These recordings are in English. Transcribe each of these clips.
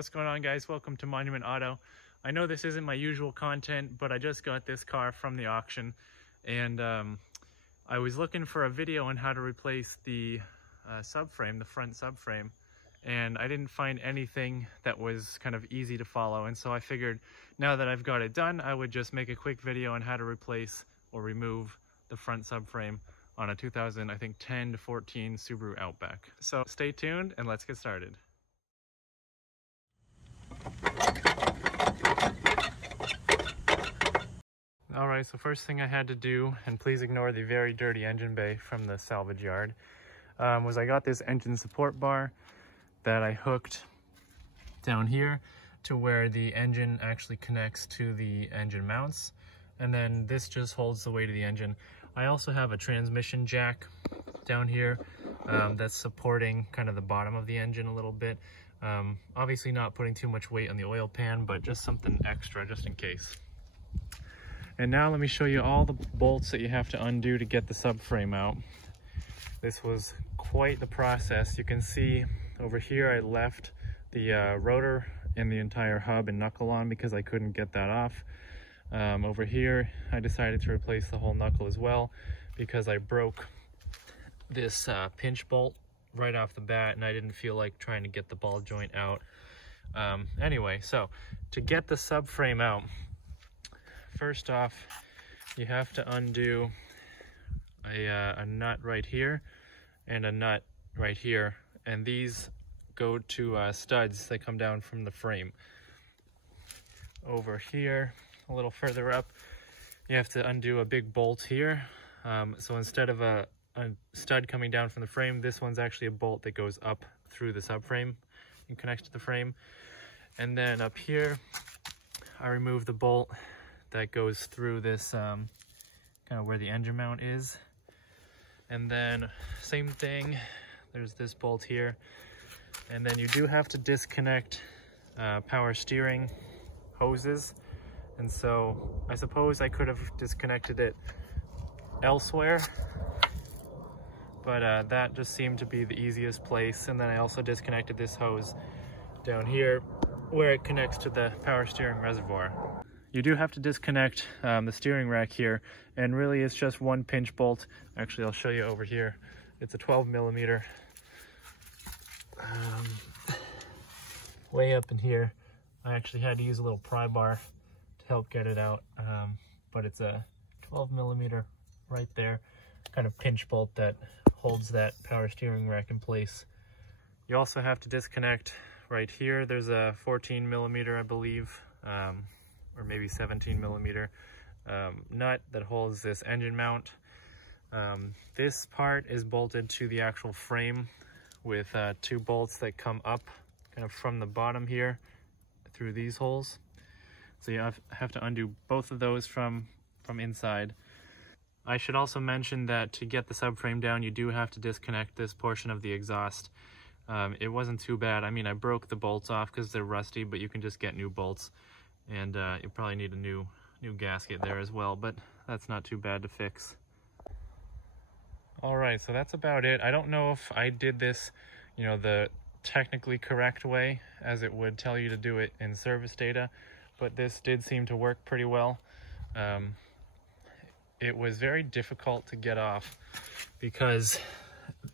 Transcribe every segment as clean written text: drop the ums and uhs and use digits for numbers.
What's going on, guys? Welcome to Monument Auto. I know this isn't my usual content, but I just got this car from the auction, and I was looking for a video on how to replace the subframe, the front subframe, and I didn't find anything that was kind of easy to follow. And so I figured now that I've got it done, I would just make a quick video on how to replace or remove the front subframe on a 2010 to 14 Subaru Outback. So stay tuned and let's get started. Alright, so first thing I had to do, and please ignore the very dirty engine bay from the salvage yard, was I got this engine support bar that I hooked down here to where the engine actually connects to the engine mounts, and then this just holds the weight of the engine. I also have a transmission jack down here that's supporting kind of the bottom of the engine a little bit. Obviously not putting too much weight on the oil pan, but just something extra just in case. And now let me show you all the bolts that you have to undo to get the subframe out. This was quite the process. You can see over here I left the rotor and the entire hub and knuckle on because I couldn't get that off. Over here I decided to replace the whole knuckle as well because I broke this pinch bolt right off the bat and I didn't feel like trying to get the ball joint out. Anyway, so to get the subframe out, first off, you have to undo a nut right here and a nut right here, and these go to studs that come down from the frame. Over here, a little further up, you have to undo a big bolt here. So instead of a stud coming down from the frame, this one's actually a bolt that goes up through the subframe and connects to the frame. And then up here, I remove the bolt that goes through this kind of where the engine mount is. And then same thing, there's this bolt here. And then you do have to disconnect power steering hoses. And so I suppose I could have disconnected it elsewhere, but that just seemed to be the easiest place. And then I also disconnected this hose down here where it connects to the power steering reservoir. You do have to disconnect the steering rack here, and really it's just one pinch bolt. Actually, I'll show you over here. It's a 12 millimeter. Way up in here, I actually had to use a little pry bar to help get it out, but it's a 12 millimeter right there, kind of pinch bolt that holds that power steering rack in place. You also have to disconnect right here. There's a 14 millimeter, I believe, or maybe 17 millimeter nut that holds this engine mount. This part is bolted to the actual frame with two bolts that come up kind of from the bottom here through these holes. So you have to undo both of those from inside. I should also mention that to get the subframe down, you do have to disconnect this portion of the exhaust. It wasn't too bad. I mean, I broke the bolts off because they're rusty, but you can just get new bolts. And you probably need a new gasket there as well, but that's not too bad to fix. All right, so that's about it. I don't know if I did this, you know, the technically correct way as it would tell you to do it in service data, but this did seem to work pretty well. It was very difficult to get off because,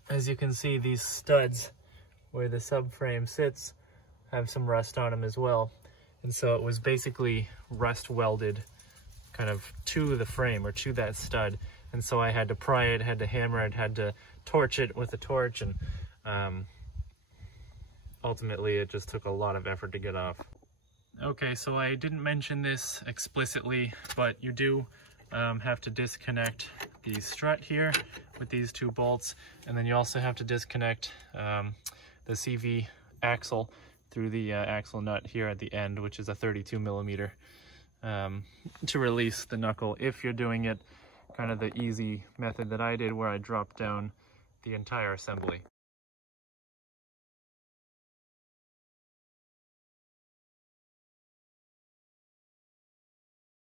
as you can see, these studs where the subframe sits have some rust on them as well. And so it was basically rust welded kind of to the frame or to that stud. And so I had to pry it, had to hammer it, had to torch it with a torch, and ultimately it just took a lot of effort to get off. Okay, so I didn't mention this explicitly, but you do have to disconnect the strut here with these two bolts, and then you also have to disconnect the CV axle through the axle nut here at the end, which is a 32 millimeter, to release the knuckle if you're doing it kind of the easy method that I did, where I dropped down the entire assembly.